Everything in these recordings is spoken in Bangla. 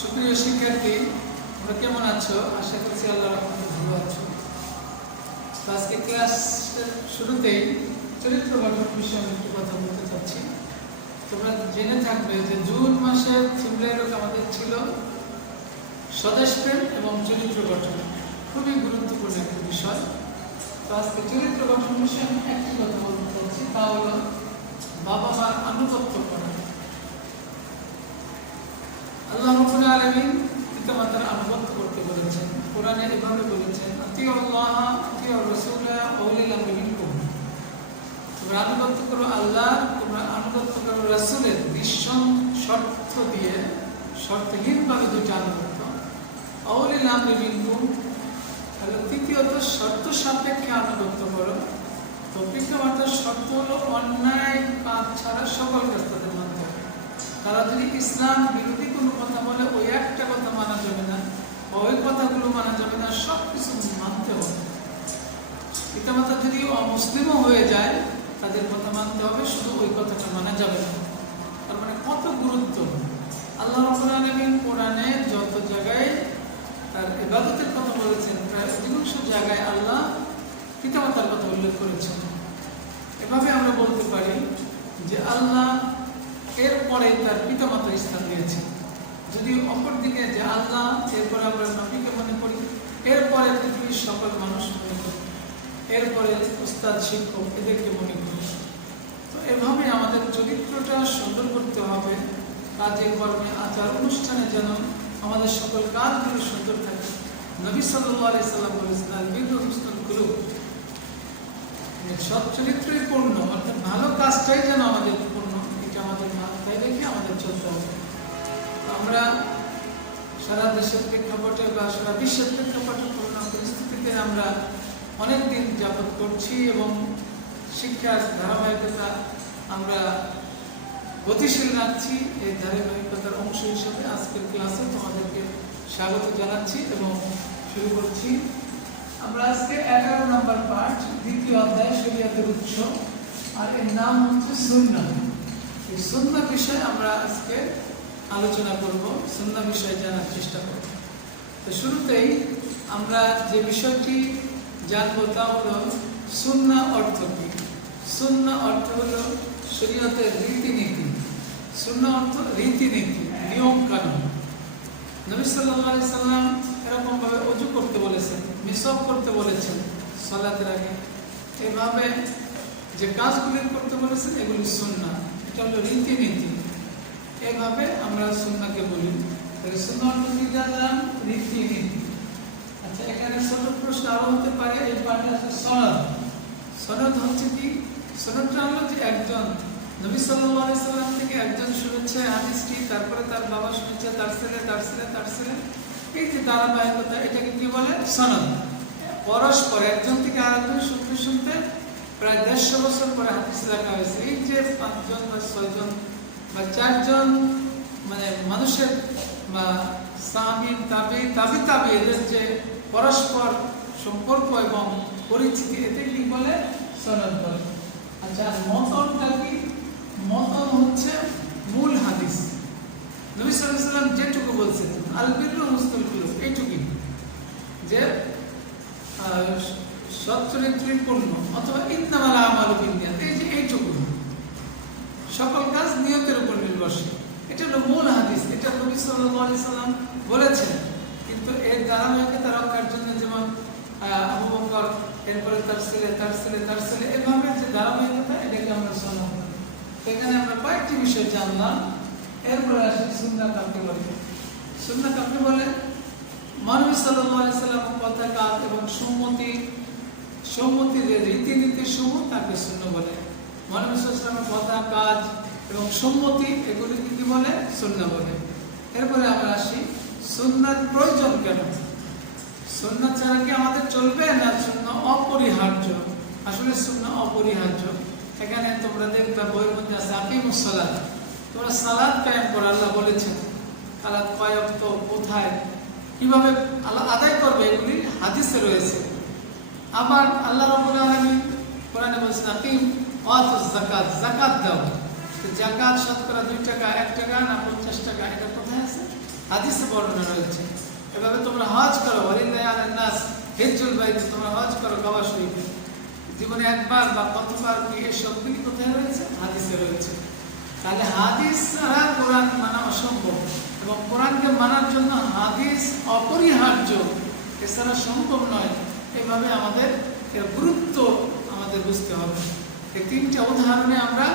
সুপ্রিয় শিক্ষার্থী, তোমরা কেমন আছো? আশা করছি আল্লাহর রহমতে ভালো আছো। আজকে ক্লাসের শুরুতেই চরিত্র গঠন বিষয়ে আমি একটু কথা বলতে চাচ্ছি। তোমরা জেনে থাকবে যে জুন মাসের থিমলেরক আমাদের ছিল স্বদেশ প্রেম এবং চরিত্র গঠন, খুবই গুরুত্বপূর্ণ একটি বিষয়। তো আজকে চরিত্র গঠন বিষয়ে আমি একটি কথা বলতে চাচ্ছি, তা হলো বাবা মার আনুগত্য করা। আল্লাহ রাব্বুল আলামিন পিতামাতার আনুগত্য করতে বলেছেন। কোরআনে এভাবে বলেছেন, আতিউল্লাহ আতিউর রাসূলা ওয়া উলিল আমরি মিনকুম। তোমরা আনুগত্য করো আল্লাহ, তোমরা আনুগত্য করো রাসূলের। নিঃসং শর্ত দিয়ে, শর্তহীনভাবে দুটো আনুগত্য। ওয়া উলিল আমরি মিনকুম, আর তৃতীয়ত শর্ত সাপেক্ষে আনুগত্য করো। তো পিতামাতার শর্ত হলো অন্যায় কাজ ছাড়া সকল কাজ তাদের মানতে হবে। তারা যদি ইসলাম বিরোধী কোনো কথা বলে, ওই একটা কথা মানা যাবে না, ওই কথাগুলো মানা যাবে না, সব কিছু মানতে হবে। পিতামাতা যদি অমুসলিমও হয়ে যায়, তাদের কথা মানতে হবে, শুধু ওই কথাটা মানা যাবে না। তার মানে কত গুরুত্ব! আল্লাহ রাব্বুল আলামিন কোরআনে যত জায়গায় তার ইবাদতের কথা বলেছেন, প্রায় অধিকাংশ জায়গায় আল্লাহ পিতামাতার কথা উল্লেখ করেছেন। এভাবে আমরা বলতে পারি যে আল্লাহ এরপরে তার পিতামাতার স্থান দিয়েছে। যদি অপরদিকে যে আল্লাহ, এরপরে আমরা নবীকে মনে করি, এরপরে পৃথিবীর সকল মানুষ মনে করি, এরপরে উস্তাদ শিক্ষক এদেরকে মনে করি। তো এভাবে আমাদের চরিত্রটা সুন্দর করতে হবে। কাজে কর্মে আচার অনুষ্ঠানে যেন আমাদের সকল কাজগুলো সুন্দর থাকে। নবী সাল্লাল্লাহু আলাইহি সাল্লাম বলেছেন, আল বিররু হুসনুল খুলুক, সৎ চরিত্রই পূর্ণ, অর্থাৎ ভালো কাজটাই যেন আমাদের পূর্ণ। এটা আমাদের মাথায় রেখে আমাদের চলতে হবে। আমরা সারা দেশের প্রেক্ষাপটে বা সারা বিশ্বের প্রেক্ষাপটে করোনা পরিস্থিতিতে আমরা অনেক দিন যাপত করছি এবং শিক্ষার ধারাবাহিকতা আমরা গতিশীল রাখছি। এই ধারাবাহিকতার অংশ হিসেবে আজকের ক্লাসে তোমাদেরকে স্বাগত জানাচ্ছি এবং শুরু করছি। আমরা আজকে 11 নম্বর পাঠ, দ্বিতীয় অধ্যায়, শরীয়তের উৎস, আর এর নাম হচ্ছে সুন্নাহ। এই সুন্নাহ বিষয়ে আমরা আজকে আলোচনা করব, সুন্নাহ বিষয়ে জানার চেষ্টা করব। তো শুরুতেই আমরা যে বিষয়টি জানবো তা হলো সুন্নাহ অর্থ কি। সুন্নাহ অর্থ হলো শরীয়তের রীতিনীতি। সুন্নাহ অর্থ রীতিনীতি, নিয়ম কানুন। নবী সাল্লাল্লাহু আলাইহি সাল্লাম এরকম ভাবে ওযু করতে বলেছেন, মিসওয়াক করতে বলেছেন সালাতের আগে। এভাবে যে কাজগুলি করতে বলেছেন এগুলি সুন্নাহ, এটা হলো রীতিনীতি। এভাবে আমরা সুন্নাহকে বলি। সুন্নাহ অর্থ কি জানলাম? রীতিনীতি। আচ্ছা, এখানে ছোট প্রশ্ন আরো হতে পারে। এই পাঠে আছে সনদ। সনদ হচ্ছে কি? সনদটা হলো যে একজন নবী সাল্লাল্লাহু আলাইহি সাল্লাম থেকে একজন শুনেছে হাদিসটি, তারপরে তার বাবা শুনেছে, তার ছেলে, তার ছেলে, তার ছেলে, এই যে ধারাবাহিকতা, এটাকে কি বলে? সনদ। পরস্পর একজন থেকে আরেকজন শুনতে শুনতে প্রায় 150 বছর পরে হাদিস লেখা হয়েছে। এই যে 5 জন বা 6 জন বা 4 জন মানে মানুষের বা সাহাবী, তাবি এদের যে পরস্পর সম্পর্ক এবং পরিচিতি, এতে কি বলে? সনদ বলে। আচ্ছা, মতনটা কি? মতন হচ্ছে মূল হাদিস। নবী সাল্লাল্লাহু আলাইহি সাল্লাম যেটুকু বলছেন, আল বিররু হুসনুল খুলুক, এইটুকুই, যে সৎ চরিত্রই পূর্ণ, অথবা ইন্নামাল আমালু বিন্নিয়াত, এই যে এইটুকু, সকল কাজ নিয়তের উপর নির্ভরশীল। এটা হলো মূল হাদিস। এটা নবী সাল্লাল্লাহু আলাইহি সাল্লাম বলেছেন। কিন্তু এর ধারাবাহিকতা রক্ষার জন্য যেমন আবু বকর, এরপরে তার ছেলে, তার ছেলে, তার ছেলে, এভাবে যে ধারাবাহিকতা, এটাকে আমরা সনদ বলি। এখানে আমরা কয়েকটি বিষয় জানলাম। এরপরে আসি সুন্নাহ কাকে বলে। সুন্নাহ কাকে বলে? নবী সাল্লাল্লাহু আলাইহি সাল্লামের কথা, কাজ এবং সম্মতি যে রীতিনীতি সমূহ, তাকে সুন্নাহ বলে। নবী সাল্লাল্লাহু আলাইহি সাল্লামের কথা, কাজ এবং সম্মতি, এগুলিকে কি বলে? সুন্নাহ বলে। এরপরে আমরা আসি সুন্নাহর প্রয়োজন কেন। সুন্নাহ ছাড়া কি আমাদের চলবে না সুন্নাহ অপরিহার্য? আসলে সুন্নাহ অপরিহার্য। এখানে তোমরা দেখবে বইয়ের মধ্যে আছে আকিমুস সালাত, তোমরা সালাত কায়েম করো, আল্লাহ বলেছেন। সালাত কয় ওয়াক্ত, কোথায়, কিভাবে আল্লাহ আদায় করবে, এগুলি হাদিসে রয়েছে। আবার আল্লাহ রাব্বুল আলামিন কোরআনে বলেছেন, আকিম ওয়াতুজ যাকাত, যাকাত দাও। তো যাকাত শতকরা 2 টাকা, 1 টাকা না 50 টাকা, এটা কোথায় আছে? হাদিসে বর্ণনা রয়েছে। এভাবে তোমরা হজ করো, ওয়ালিল্লাহি আলান নাস হিজ্জুল বাইত, তোমরা হজ করো কাবা শরীফে। জীবনে একবার বা কতবার কি এসবগুলি কোথায় রয়েছে? হাদিসে রয়েছে। তাহলে হাদিস ছাড়া কোরআন মানা অসম্ভব, এবং কোরআনকে মানার জন্য হাদিস অপরিহার্য, এছাড়া সম্ভব নয়। এভাবে আমাদের এর গুরুত্ব আমাদের বুঝতে হবে। এই তিনটা উদাহরণে আমরা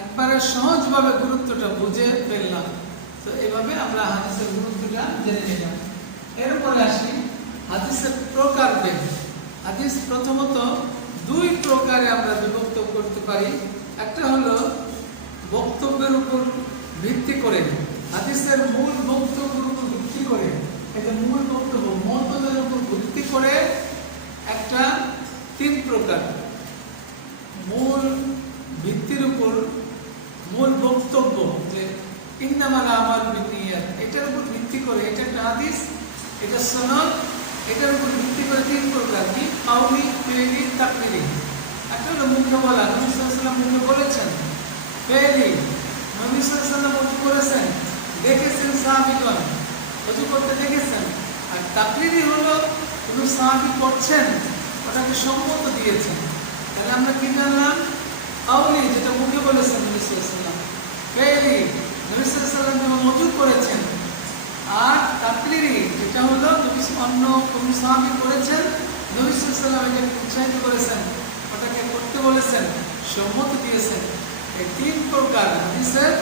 একবারে সহজভাবে গুরুত্বটা বুঝে ফেললাম। তো এভাবে আমরা হাদিসের গুরুত্বটা জেনে নিলাম। এরপরে আসি হাদিসের প্রকারভেদ। হাদিস প্রথমত দুই প্রকারে আমরা বিভক্ত করতে পারি। একটা হলো বক্তব্যের উপর ভিত্তি করে, হাদিসের মূল বক্তব্যের উপর ভিত্তি করে, এটা মূল বক্তব্য মতদের উপর ভিত্তি করে একটা তিন প্রকার। মূল ভিত্তির উপর মূল বক্তব্য, যে ইন্নামাল আমালু বিন্নিয়াত, এটার উপর ভিত্তি করে এটা একটা হাদিস, এটা সনদ, এটার উপর ভিত্তি করে তিন প্রকার। কি? কাউলি, ফি'লি, তাকরিরি। একটা হলো মুখে বলা, নবী সাল্লাল্লাহু আলাইহি ওয়াসাল্লাম মুখে বলেছেন। ফি'লি, নবী সাল্লাল্লাহু আলাইহি ওয়াসাল্লাম ওযু করেছেন, দেখেছেন সাহাবীগণ ওযু করতে দেখেছেন। আর তাকরিরি হলো কোন সাহাবী করছেন, ওটাকে সম্মত দিয়েছেন। তাহলে আমরা কি জানলাম? কাউলি, যেটা মুখে বলেছেন নবী সাল্লাল্লাহু আলাইহি ওয়াসাল্লাম। ফি'লি, নবী সাল্লাল্লাহু আলাইহি ওয়াসাল্লাম ওযু করেছেন। আর তাকরিরি, যেটা হলো নবী অন্য কোন সাহাবী করেছেন, নবী সাল্লাল্লাহু আলাইহি ওয়াসাল্লাম এটাকে উৎসাহিত করেছেন, ওটাকে করতে বলেছেন, সম্মত দিয়েছেন। এই তিন প্রকার হাদিসের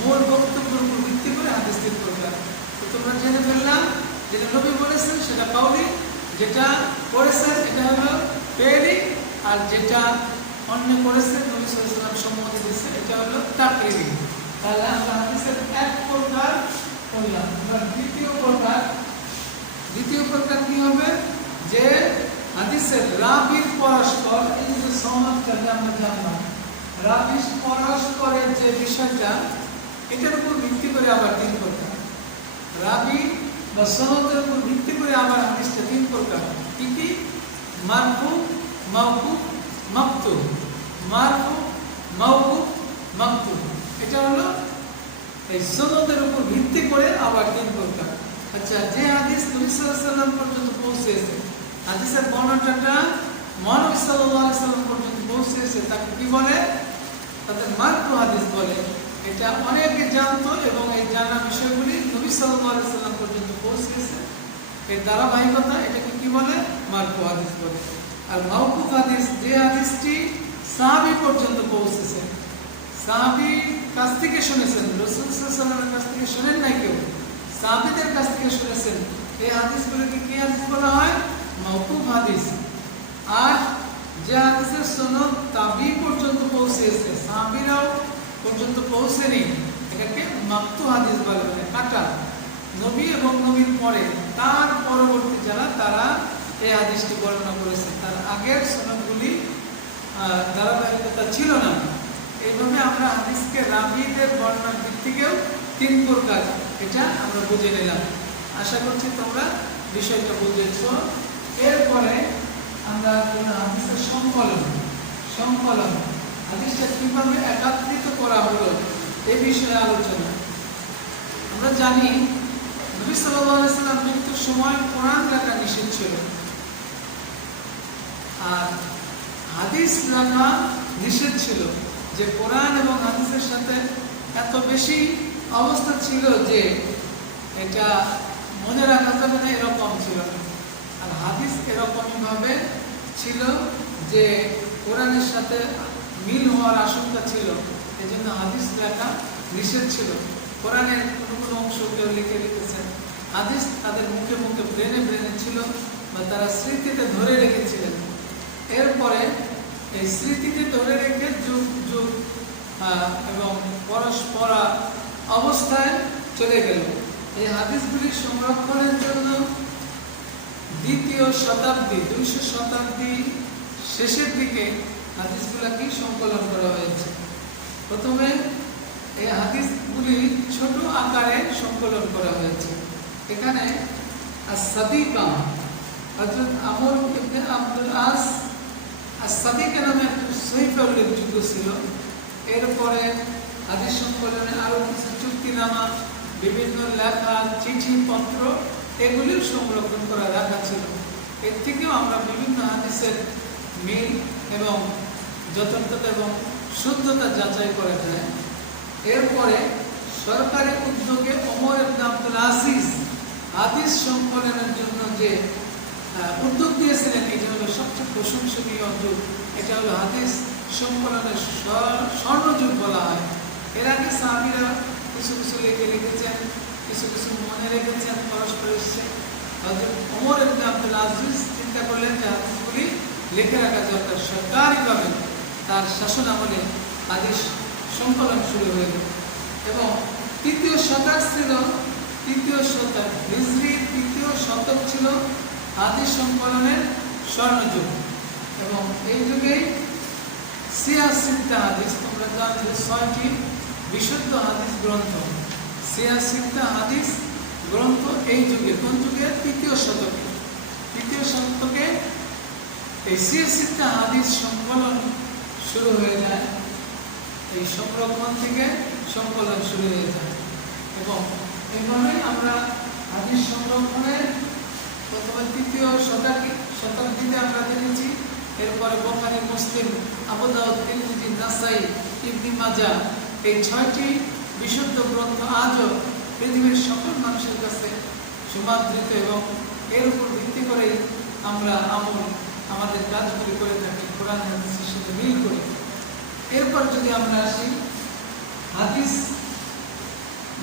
মূল বক্তব্যের উপর ভিত্তি করে হাদিস তিন প্রকার। তো তোমরা জেনে ফেললাম, যেটা নবী বলেছেন সেটা কাউলি, যেটা করেছেন এটা হলো ফি'লি, আর যেটা অন্য করেছেন নবী সাল্লাল্লাহু আলাইহি ওয়াসাল্লাম সম্মতি দিয়েছেন এটা হলো তাকরিরি। তাহলে আমরা হাদিসের এক প্রকার করলাম। এবার দ্বিতীয় প্রকার কি হবে? যে হাদিসের রাবীর পরস্পর, এই যে সনদটাকে আমরা জানলাম, রাবীর পরস্পরের যে বিষয়টা, এটার উপর ভিত্তি করে আবার তিন প্রকার। রাবী বা সনদের উপর ভিত্তি করে আবার হাদিসটা তিন প্রকার। কি কি? মারফু, মাওকুফ, মাকতুব। মারফু, মাওকুফ, মাকতুব, এটা হলো এই সনদের উপর ভিত্তি করে আবার তিন প্রকার। আচ্ছা, যে হাদিস নবী সাল্লাল্লাহু আলাইহি ওয়াসাল্লাম পর্যন্ত পৌঁছেছে, হাদিসের বর্ণনাটা মহানবী সাল্লাল্লাহু আলাইহি ওয়াসাল্লাম পর্যন্ত পৌঁছেছে, তাকে কি বলে? তাদের মারফু হাদিস বলে। এটা অনেকে জানতো এবং এই জানা বিষয়গুলি নবী সাল্লাল্লাহু আলাইহি ওয়াসাল্লাম পর্যন্ত পৌঁছেছে, এর ধারাবাহিকতা, এটাকে কি বলে? মারফু হাদিস বলে। আর মাওকুফ হাদিস, যে হাদিসটি সাহাবী পর্যন্ত পৌঁছেছে, সাহাবীর কাছ থেকে শুনেছেন, রাসূল সাল্লাল্লাহু আলাইহি ওয়াসাল্লামের কাছ থেকে শুনেন নাই কেউ, সাহাবীদের কাছ থেকে শুনেছেন, এই হাদিসগুলোকে কি হাদিস বলা হয়? মাওকুফ হাদিস। আর যে হাদিসের সনদ তাবী পর্যন্ত পৌঁছেছে, সাহাবীরাও পর্যন্ত পৌঁছেনি, এটাকে মাকতু হাদিস বলে, মানে কাটা। নবী এবং নবীর পরে তার পরবর্তী যারা, তারা এই হাদিসটি বর্ণনা করেছে, তার আগের সনদগুলি ধারাবাহিকতা ছিল না। এইভাবে আমরা হাদিসকে রাবীদের বর্ণনার দিক থেকেও তিন প্রকার, এটা আমরা বুঝে নিলাম। আশা করছি তোমরা বিষয়টা বুঝেছ। এরপরে আমরা হাদিসের সংকলন, হাদিসটা কিভাবে একত্রিত করা হলো এই বিষয়ে আলোচনা। আমরা জানি নবী সাল্লাল্লাহু আলাইহি ওয়াসাল্লাম মৃত্যুর সময় কোরআন লেখা নিষেধ ছিল, আর হাদিস লেখা নিষেধ ছিল। যে কোরআন এবং হাদিসের সাথে এত বেশি অবস্থা ছিল যে এটা মনে রাখা যাবে না, এরকম ছিল না। আর হাদিস এরকমই ভাবে ছিল যে কোরআনের সাথে মিল হওয়ার আশঙ্কা ছিল, এই জন্য হাদিস লেখা নিষেধ ছিল। কোরআনের কোনো অংশ কেউ লিখে রেখেছেন, হাদিস তাদের মুখে মুখে ব্রেনে ছিল, বা তারা স্মৃতিতে ধরে রেখেছিলেন। এরপরে এই স্মৃতিতে ধরে রেখে যুগ যুগ এবং পরস্পরা অবস্থায় চলে গেল। এই হাদিসগুলি সংরক্ষণের জন্য দ্বিতীয় শতাব্দী, 200 শতাব্দী শেষের দিকে হাদিসগুলোকে সংকলন করা হয়েছে। প্রথমে এই হাদিসগুলি ছোট আকারে সংকলন করা হয়েছে। এখানে আস-সাদিকা, হযরত আমর ইবনে আব্দুল আস আস-সাদিকা নামে একটা সহিফা উল্লেখযোগ্য ছিল। এরপরে হাদিস সংকলনে আরো কিছু চুক্তিনামা বিভিন্ন লেখা, চিঠিপত্র এগুলিও সংরক্ষণ করে রাখা ছিল। এর থেকেও আমরা বিভিন্ন হাদিসের মিল এবং যথার্থতা এবং শুদ্ধতা যাচাই করা যায়। এরপরে সরকারি উদ্যোগে ওমর ইবনে আব্দুল আজিজ হাদিস সংকলনের জন্য যে উদ্যোগ দিয়েছিলেন, এটা হলো সবচেয়ে প্রশংসনীয় উদ্যোগ। এটা হলো হাদিস সংকলনের স্বর্ণযুগ বলা হয়। এর আগে সাহাবীরা কিছু কিছু লিখেছেন, কিছু কিছু মনে রেখেছেন, পরস্পর এসছে। ওমর ইবনে আব্দুল আজিজ চিন্তা করলেন যে হাদিসগুলি লিখে রাখা দরকার। সরকারিভাবে তার শাসন আমলে হাদিস সংকলন শুরু হয়ে গেল এবং তৃতীয় শতক ছিল, হিজরি তৃতীয় শতক ছিল হাদিস সংকলনের স্বর্ণযুগ। এবং এই যুগেই সিয়াসিত্তা হাদিস, তোমরা জানো যে 6টি বিশুদ্ধ হাদিস গ্রন্থ, সিয়াসিত্তা হাদিস গ্রন্থ এই যুগে, কোন যুগে? তৃতীয় শতকে এই সিয়াসিত্তা হাদিস সংকলন শুরু হয়ে যায়। এই সংরক্ষণ থেকে সংকলন শুরু হয়ে যায় এবং এইভাবে আমরা হাদিস সংরক্ষণের প্রথমে তৃতীয় শতাব্দীতে আমরা দেখেছি। এরপরে বুখারী, মুসলিম, আবু দাউদ, তিরমিজি, নাসাই, ইবনে মাজাহ, এই 6টি বিশুদ্ধ গ্রন্থ আজও পৃথিবীর সকল মানুষের কাছে সমাদৃত এবং এর উপর ভিত্তি করে আমরা আমাদের কাজগুলি করে থাকি, কোরআন হাদিসের সাথে মিল করি। এরপর যদি আমরা আসি হাদিস,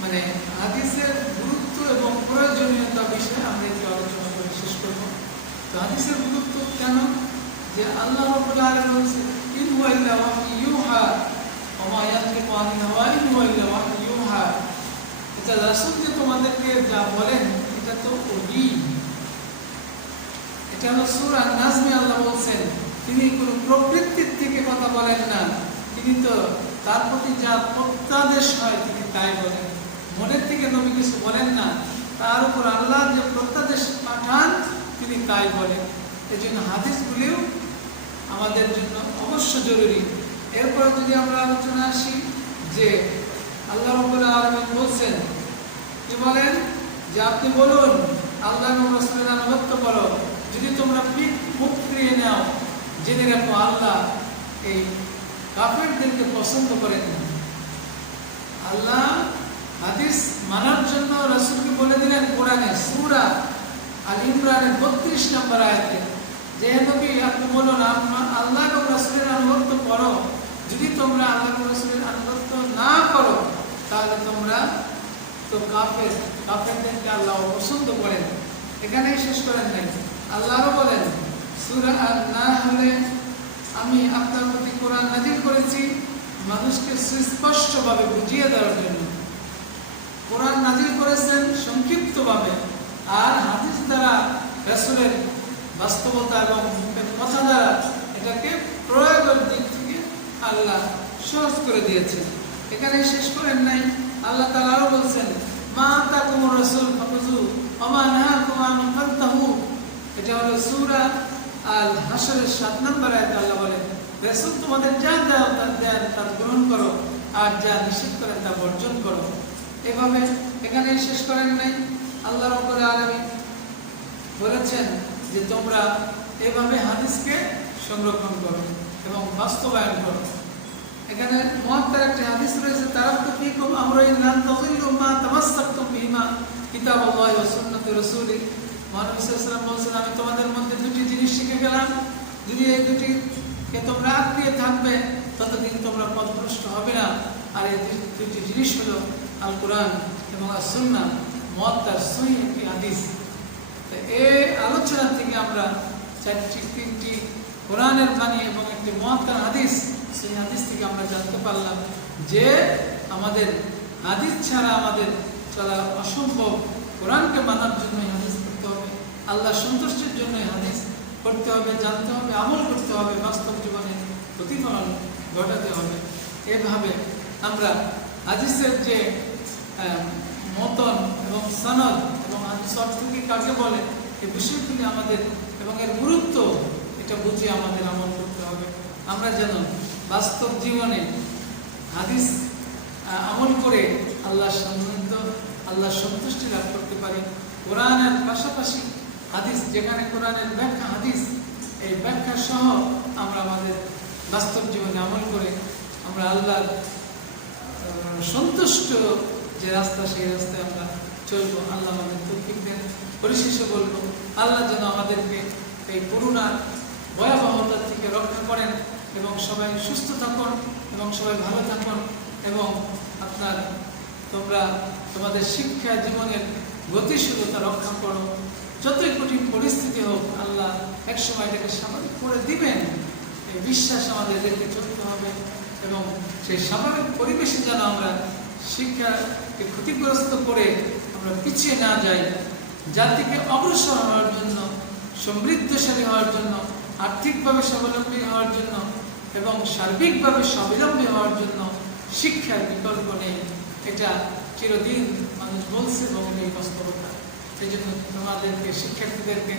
মানে হাদিসের গুরুত্ব এবং প্রয়োজনীয়তা বিষয়ে আমরা একটু আলোচনা করে শেষ করব। তো হাদিসের গুরুত্ব কেন? যে আল্লাহ রাব্বুল আলামিন বলেছেন, ইন হুয়া ইল্লা ওয়াহয়ুন ইউহা ওয়া মা ইয়ানতিকু আনিল হাওয়া ইন হুয়া ইল্লা ওয়াহয়ুন ইউহা। এটা রাসূল যে তোমাদেরকে যা বলেন এটা তো ওহী। এটা হলো সূরা নাজমে আল্লাহ বলছেন তিনি কোনো প্রবৃত্তির থেকে কথা বলেন না, তিনি তো তার প্রতি যা প্রত্যাদেশ হয় তিনি তাই বলেন। মনের থেকে নবী কিছু বলেন না, তার উপর আল্লাহ যে প্রত্যাদেশ পাঠান তিনি তাই বলেন। এই জন্য হাদিসগুলিও আমাদের জন্য অবশ্য জরুরি। এরপর যদি আমরা আলোচনা আসি যে আল্লাহ রাব্বুল আলামিন বলছেন, কি বলেন? যে আপনি বলুন আল্লাহ এবং রাসূলের আনুগত্য করো, যদি তোমরা মুখ ফিরিয়ে নাও জেনে রাখো আল্লাহ এই কাফেরদেরকে পছন্দ করেন না। আল্লাহ হাদিস মানার জন্য রাসূলকে বলে দিলেন কোরআনে সূরা আল ইমরানের 32 নম্বর আয়াতে, যে নবী আপনি বলুন আল্লাহ এবং রাসূলের আনুগত্য করো, যদি তোমরা আল্লাহ এবং রাসূলের আনুগত্য না করো তাহলে তোমরা তো কাফেরদেরকে আল্লাহ পছন্দ করেন। এখানেই শেষ করেন নাই, আল্লাহ আরো বলেন সূরা আন-নাহলে, আমি আপনার প্রতি কোরআন নাযিল করেছি মানুষকে সুস্পষ্টভাবে বুঝিয়ে দেওয়ার জন্য। কোরআন নাযিল করেছেন সংক্ষিপ্তভাবে, আর হাদিস দ্বারা রাসূলের বাস্তবতা এবং কথা দ্বারা এটাকে প্রয়োগের দিক থেকে আল্লাহ সহজ করে দিয়েছেন। এখানে শেষ করেন নাই, আল্লাহ তাআলা আরো বলছেন মা আতাকুমুর রাসূল ফাখুযু ওয়া মা নাহাকুম আনহু ফান্তাহু। এটা হলো সূরা আল হাশরের 7 নম্বর আয়াতে আল্লাহ বলেন, রাসূল তোমাদের যা দেন তা গ্রহণ করো, আর যা নিষেধ করেন তা বর্জন করো। এভাবে এখানে শেষ করেন নাই, আল্লাহ রাব্বুল আলামিন বলেছেন যে তোমরা এভাবে হাদিসকে সংরক্ষণ করো এবং বাস্তবায়ন করো। এখানে মুয়াত্তার একটা হাদিস রয়েছে, তারাকতু ফীকুম আমরাইন লান তাযিল্লু মা তামাসসাকতুম বিহিমা কিতাবুল্লাহি ওয়া সুন্নাতু রাসূলি। মহানবী সাল্লাল্লাহু আলাইহি ওয়াসাল্লাম বলেছেন, আমি তোমাদের মধ্যে দুটি জিনিস শিখে গেলাম, যদি এই দুটিকে তোমরা আঁকড়িয়ে থাকবে ততদিন তোমরা পথভ্রষ্ট হবে না। আর এই দুটি জিনিস হলো আল কোরআন এবং আস সুন্নাহ, মুয়াত্তার সহিহ একটি হাদিস। তো এই আলোচনা থেকে আমরা 3টি কোরআনের বাণী এবং একটি মুয়াত্তার হাদিস, সেই হাদিস থেকে আমরা জানতে পারলাম যে আমাদের হাদিস ছাড়া আমাদের চলা অসম্ভব। কোরআনকে মানার জন্য হাদিস করতে হবে, আল্লাহ সন্তুষ্টির জন্য হাদিস করতে হবে, জানতে হবে, আমল করতে হবে, বাস্তব জীবনে প্রতিফলন ঘটাতে হবে। এভাবে আমরা হাদিসের যে মতন এবং সনদ এবং হাদিস অর্থ কি কাকে বলে এই বিষয়গুলি আমাদের এবং এর গুরুত্ব এটা বুঝে আমাদের আমল করতে হবে। আমরা যেন বাস্তব জীবনে হাদিস আমল করে আল্লাহ সম্মানিত, আল্লাহর সন্তুষ্টি লাভ করতে পারি। কোরআনের পাশাপাশি হাদিস, যেখানে কোরআনের ব্যাখ্যা হাদিস, এই ব্যাখ্যা সহ আমরা আমাদের বাস্তব জীবনে আমল করে আমরা আল্লাহর সন্তুষ্ট যে রাস্তা, সেই রাস্তায় আমরা চলবো। আল্লাহ আমাদের তৌফিক দেন। পরিশেষে বলবো, আল্লাহ যেন আমাদেরকে এই করোনার ভয়াবহতা থেকে রক্ষা করেন এবং সবাই সুস্থ থাকুন এবং সবাই ভালো থাকুন এবং তোমরা তোমাদের শিক্ষা জীবনের গতিশীলতা রক্ষা করো। যতই কঠিন পরিস্থিতি হোক, আল্লাহ একসময় এটাকে স্বাভাবিক করে দিবেন, এই বিশ্বাস আমাদের রেখে চলতে হবে এবং সেই স্বাভাবিক পরিবেশে যেন আমরা শিক্ষাকে ক্ষতিগ্রস্ত করে আমরা পিছিয়ে না যাই। জাতিকে অগ্রসর হওয়ার জন্য, সমৃদ্ধশালী হওয়ার জন্য, আর্থিকভাবে স্বাবলম্বী হওয়ার জন্য এবং সার্বিকভাবে স্বাবলম্বী হওয়ার জন্য শিক্ষার বিকল্প নেই। এটা চিরদিন মানুষ বলছে এবং এই বাস্তবতা। সেই জন্য তোমাদেরকে, শিক্ষার্থীদেরকে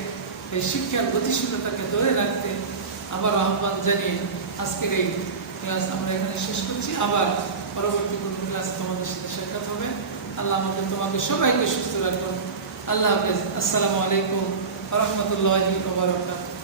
এই শিক্ষার গতিশীলতাকে ধরে রাখতে আবার আহ্বান জানিয়ে আজকের এই ক্লাস আমরা এখানে শেষ করছি। আবার পরবর্তী কোনো ক্লাস তোমাদের সাথে সাক্ষাৎ হবে। আল্লাহ আমাদের তোমাদের সবাইকে সুস্থ রাখুন। আল্লাহ হাফেজ। আসসালামু আলাইকুম ওয়া রাহমাতুল্লাহি ওয়া বারাকাতুহু।